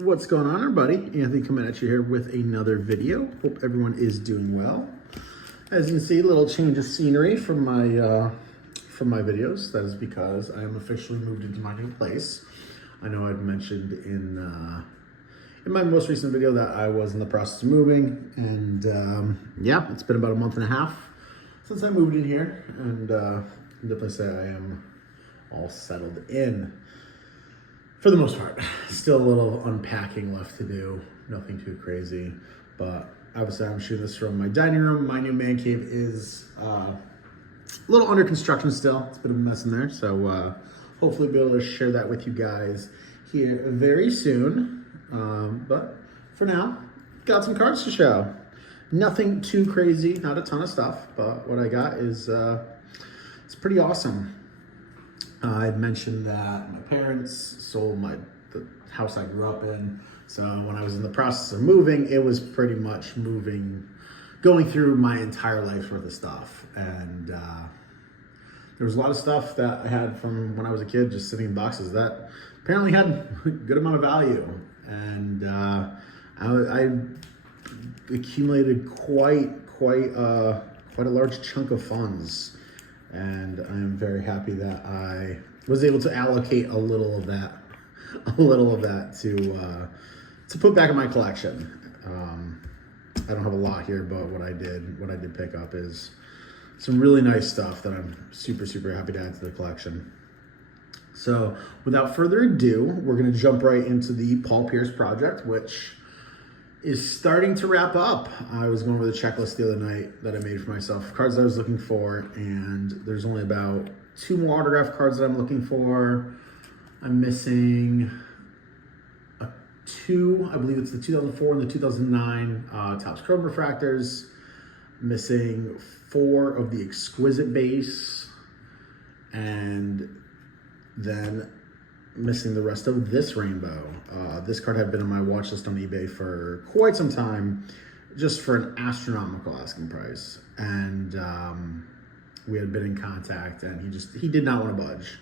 What's going on, everybody? Anthony coming at you here with another video. Hope everyone is doing well. As you can see, a little change of scenery from my videos. That is because I am officially moved into my new place. I know I'd mentioned in my most recent video that I was in the process of moving, and yeah, it's been about a month and a half since I moved in here, and I can definitely say I am all settled in. For the most part, still a little unpacking left to do, nothing too crazy, but obviously I'm shooting this from my dining room. My new man cave is a little under construction still. It's a bit of a mess in there, so hopefully be able to share that with you guys here very soon. But for now, got some cards to show. Nothing too crazy, not a ton of stuff, but what I got is it's pretty awesome. I had mentioned that my parents sold the house I grew up in. So when I was in the process of moving, it was pretty much going through my entire life's worth of stuff. And there was a lot of stuff that I had from when I was a kid just sitting in boxes that apparently had a good amount of value. And I accumulated quite a large chunk of funds. And I am very happy that I was able to allocate a little of that to put back in my collection. I don't have a lot here, but what I did pick up is some really nice stuff that I'm super happy to add to the collection. So without further ado, we're going to jump right into the Paul Pierce project, which is starting to wrap up. I was going over the checklist the other night that I made for myself, cards that I was looking for, and there's only about 2 more autograph cards that I'm looking for. I'm missing 2, I believe it's the 2004 and the 2009 Topps Chrome Refractors. Missing 4 of the Exquisite base, and then missing the rest of this rainbow. This card had been on my watch list on eBay for quite some time, just for an astronomical asking price. And we had been in contact, and he did not want to budge.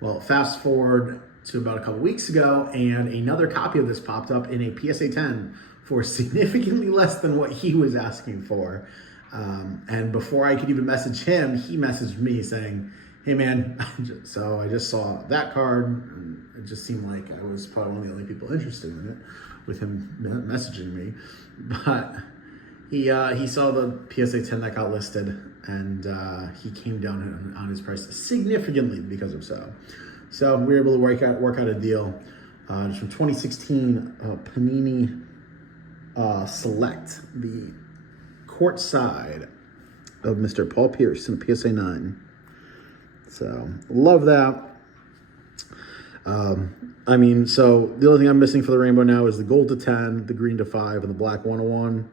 Well, fast forward to about a couple weeks ago, and another copy of this popped up in a PSA 10 for significantly less than what he was asking for. And before I could even message him, he messaged me saying, "Hey man," so I just saw that card, and it just seemed like I was probably one of the only people interested in it, with him messaging me. But he saw the PSA 10 that got listed, and he came down on his price significantly because of so. So we were able to work out a deal. Just from 2016 Panini Select, the court side of Mr. Paul Pierce in a PSA 9. So, love that. I mean, so the only thing I'm missing for the rainbow now is the gold to 10, the green to 5, and the black 101.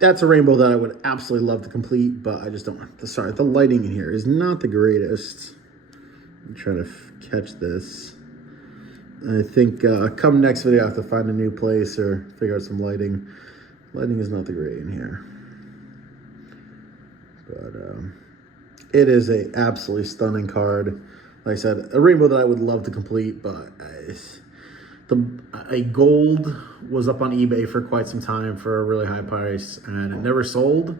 That's a rainbow that I would absolutely love to complete, but I just don't. Sorry, the lighting in here is not the greatest. I'm trying to catch this. I think come next video, I have to find a new place or figure out some lighting. Lighting is not the great in here. But it is a absolutely stunning card. Like I said, a rainbow that I would love to complete, but a gold was up on eBay for quite some time for a really high price, and it never sold.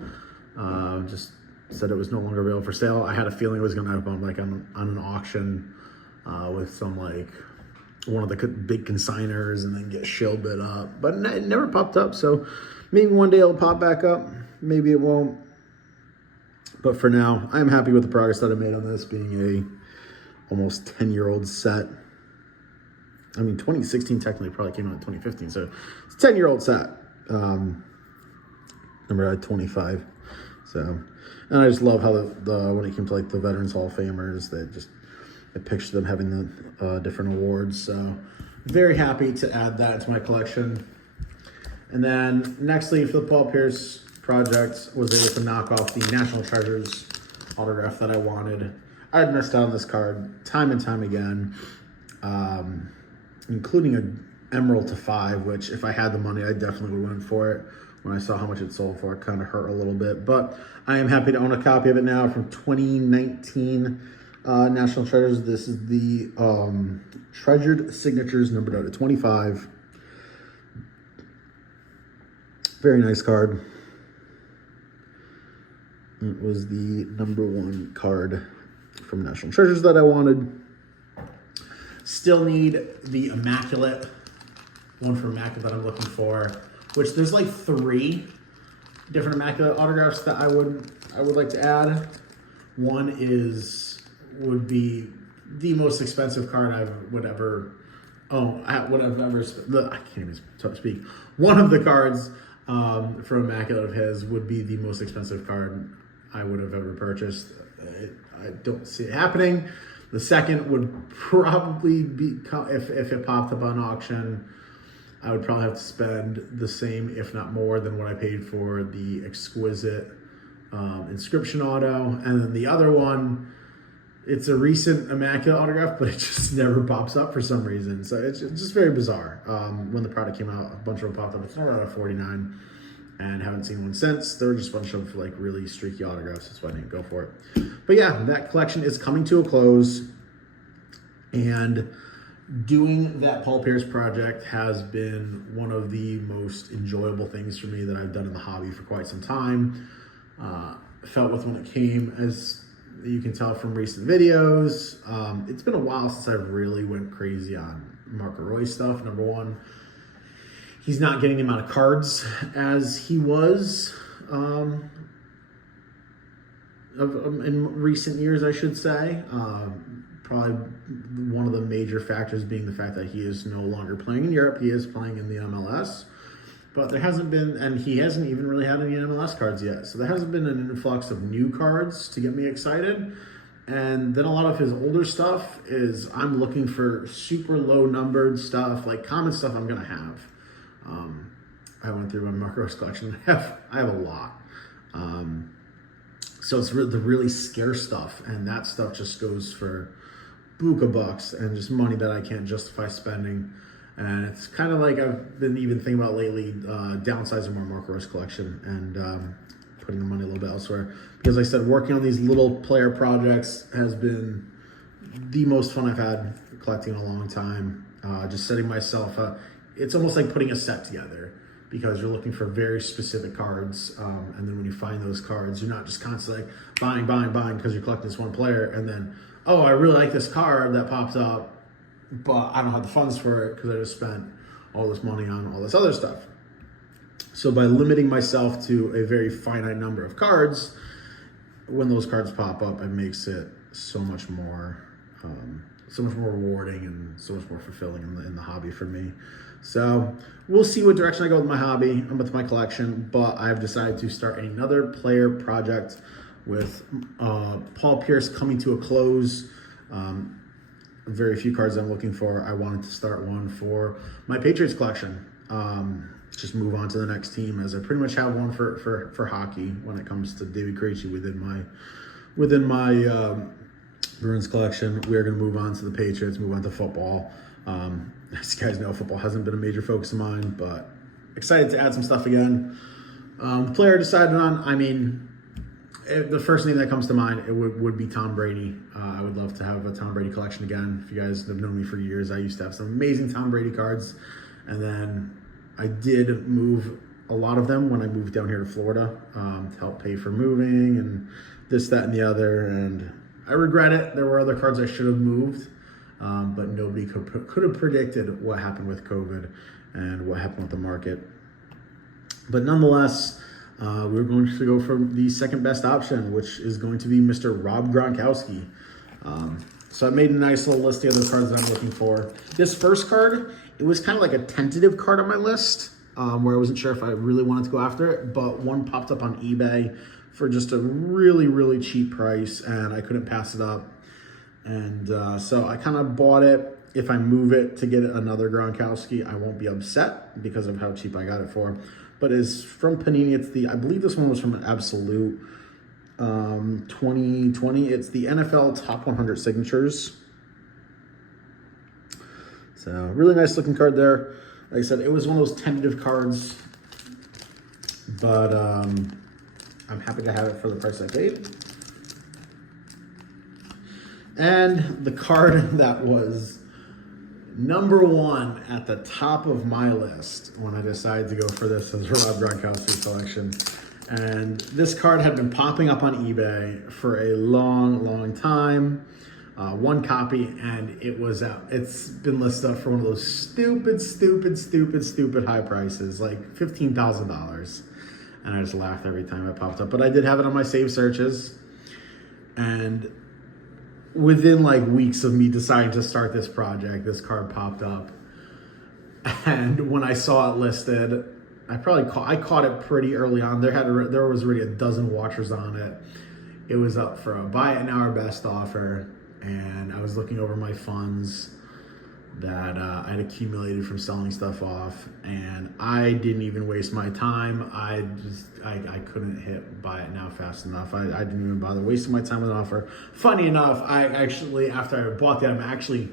Just said it was no longer available for sale. I had a feeling it was going to end up on an auction with some one of the big consigners, and then get shill bid up. But it never popped up, so maybe one day it'll pop back up. Maybe it won't. But for now, I'm happy with the progress that I made on this, being a almost 10-year-old set. I mean, 2016 technically probably came out in 2015, so it's a 10-year-old set. Remember, I had 25. So, and I just love how when it came to the Veterans Hall of Famers, I picture them having the different awards. So, very happy to add that to my collection. And then, nextly for the Paul Pierce project, was able to knock off the National Treasures autograph that I wanted. I had missed out on this card time and time again, including an Emerald to 5, which if I had the money, I definitely would went for it. When I saw how much it sold for, it kind of hurt a little bit. But I am happy to own a copy of it now from 2019 National Treasures. This is the Treasured Signatures, numbered out at 25. Very nice card. It was the #1 card from National Treasures that I wanted. Still need the Immaculate one for Immaculate that I'm looking for, which there's like 3 different Immaculate autographs that I would like to add. One would be the most expensive card I would ever own. I can't even speak. One of the cards from Immaculate of his would be the most expensive card I would have ever purchased. I don't see it happening. The second would probably be, if it popped up on auction, I would probably have to spend the same, if not more, than what I paid for the Exquisite Inscription Auto. And then the other one, it's a recent Immaculate autograph, but it just never pops up for some reason. So it's just very bizarre. When the product came out, a bunch of them popped up. It's around $49, and haven't seen one since. There were just a bunch of like really streaky autographs. That's why I didn't go for it. But yeah, that collection is coming to a close, and doing that Paul Pierce project has been one of the most enjoyable things for me that I've done in the hobby for quite some time. Felt with when it came, as you can tell from recent videos. It's been a while since I really went crazy on Marco Royce stuff. Number one, he's not getting the amount of cards as he was in recent years, I should say. Probably one of the major factors being the fact that he is no longer playing in Europe. He is playing in the MLS. But there hasn't been, and he hasn't even really had any MLS cards yet. So there hasn't been an influx of new cards to get me excited. And then a lot of his older stuff is, I'm looking for super low numbered stuff, like common stuff I'm going to have. I went through my Marco Royce collection. I have a lot. So it's the really scarce stuff. And that stuff just goes for buku bucks and just money that I can't justify spending. And it's kind of like I've been even thinking about lately, downsizing my Marco Royce collection and putting the money a little bit elsewhere. Because like I said, working on these little player projects has been the most fun I've had collecting in a long time. Just setting myself up. It's almost like putting a set together, because you're looking for very specific cards. And then when you find those cards, you're not just constantly like buying because you're collecting this one player. And then, oh, I really like this card that popped up, but I don't have the funds for it because I just spent all this money on all this other stuff. So by limiting myself to a very finite number of cards, when those cards pop up, it makes it so much more rewarding and so much more fulfilling in the hobby for me. So we'll see what direction I go with my hobby and with my collection, but I've decided to start another player project with Paul Pierce coming to a close. Very few cards I'm looking for. I wanted to start one for my Patriots collection. Just move on to the next team, as I pretty much have one for hockey when it comes to David Krejci within my Bruins collection. We are going to move on to the Patriots, move on to football. As you guys know, football hasn't been a major focus of mine, but excited to add some stuff again. The player I decided on, the first name that comes to mind, it would be Tom Brady. I would love to have a Tom Brady collection again. If you guys have known me for years, I used to have some amazing Tom Brady cards. And then I did move a lot of them when I moved down here to Florida to help pay for moving and this, that, and the other. And I regret it. There were other cards I should have moved, but nobody could have predicted what happened with COVID and what happened with the market. But nonetheless, we're going to go for the second best option, which is going to be Mr. Rob Gronkowski. So I made a nice little list of the other cards that I'm looking for. This first card, it was kind of like a tentative card on my list, where I wasn't sure if I really wanted to go after it, but one popped up on eBay for just a really, really cheap price, and I couldn't pass it up. And so I kind of bought it. If I move it to get another Gronkowski, I won't be upset because of how cheap I got it for. But it's from Panini. I believe this one was from Absolute 2020. It's the NFL Top 100 Signatures. So really nice looking card there. Like I said, it was one of those tentative cards, but I'm happy to have it for the price I paid. And the card that was Number one at the top of my list when I decided to go for this as a Rob Gronkowski collection. And this card had been popping up on eBay for a long time. One copy, and it was out. It's been listed up for one of those stupid high prices, like $15,000. And I just laughed every time it popped up. But I did have it on my saved searches. And within like weeks of me deciding to start this project, this card popped up. And when I saw it listed, I caught it pretty early on. There was already a dozen watchers on it. It was up for a buy it now or best offer. And I was looking over my funds that I'd accumulated from selling stuff off, and I didn't even waste my time. I couldn't hit buy it now fast enough. I didn't even bother wasting my time with an offer. Funny enough, I actually, after I bought the item, I actually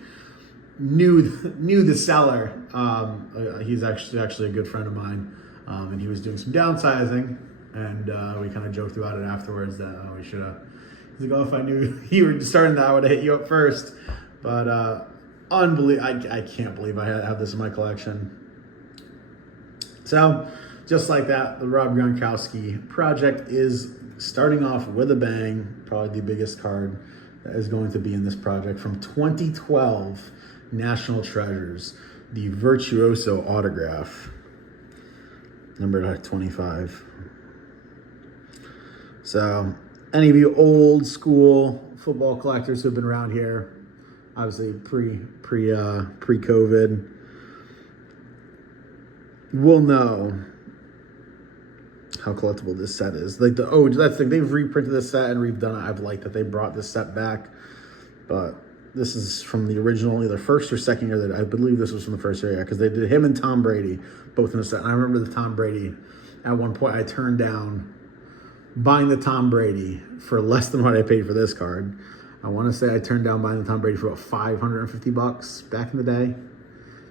knew the seller. He's actually a good friend of mine, and he was doing some downsizing, and we kind of joked about it afterwards that we should have. He's like, oh, if I knew you were starting that, I would have hit you up first. But unbelievable! I can't believe I have this in my collection. So, just like that, the Rob Gronkowski project is starting off with a bang. Probably the biggest card that is going to be in this project from 2012 National Treasures, the Virtuoso autograph, number 25. So, any of you old school football collectors who have been around here, obviously pre-COVID, will know how collectible this set is. Like that's the thing. They've reprinted this set and redone it. I've liked that they brought this set back, but this is from the original, either first or second year. That I believe this was from the first year, because they did him and Tom Brady both in a set. And I remember the Tom Brady. At one point, I turned down buying the Tom Brady for less than what I paid for this card. I want to say I turned down buying the Tom Brady for about $550 back in the day.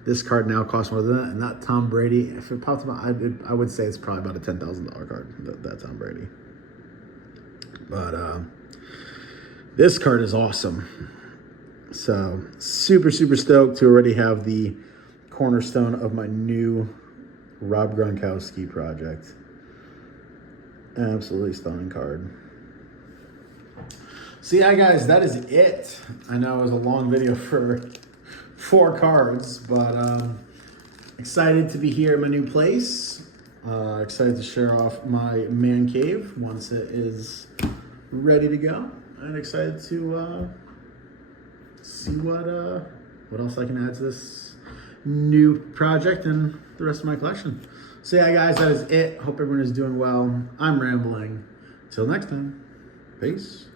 This card now costs more than that, and that Tom Brady, if it pops up, I would say it's probably about a $10,000 card, that Tom Brady. But this card is awesome. So super stoked to already have the cornerstone of my new Rob Gronkowski project. Absolutely stunning card. So yeah, guys, that is it. I know it was a long video for 4 cards, but excited to be here in my new place. Excited to share off my man cave once it is ready to go, and excited to see what else I can add to this new project and the rest of my collection. So yeah, guys, that is it. Hope everyone is doing well. I'm rambling. Till next time. Peace.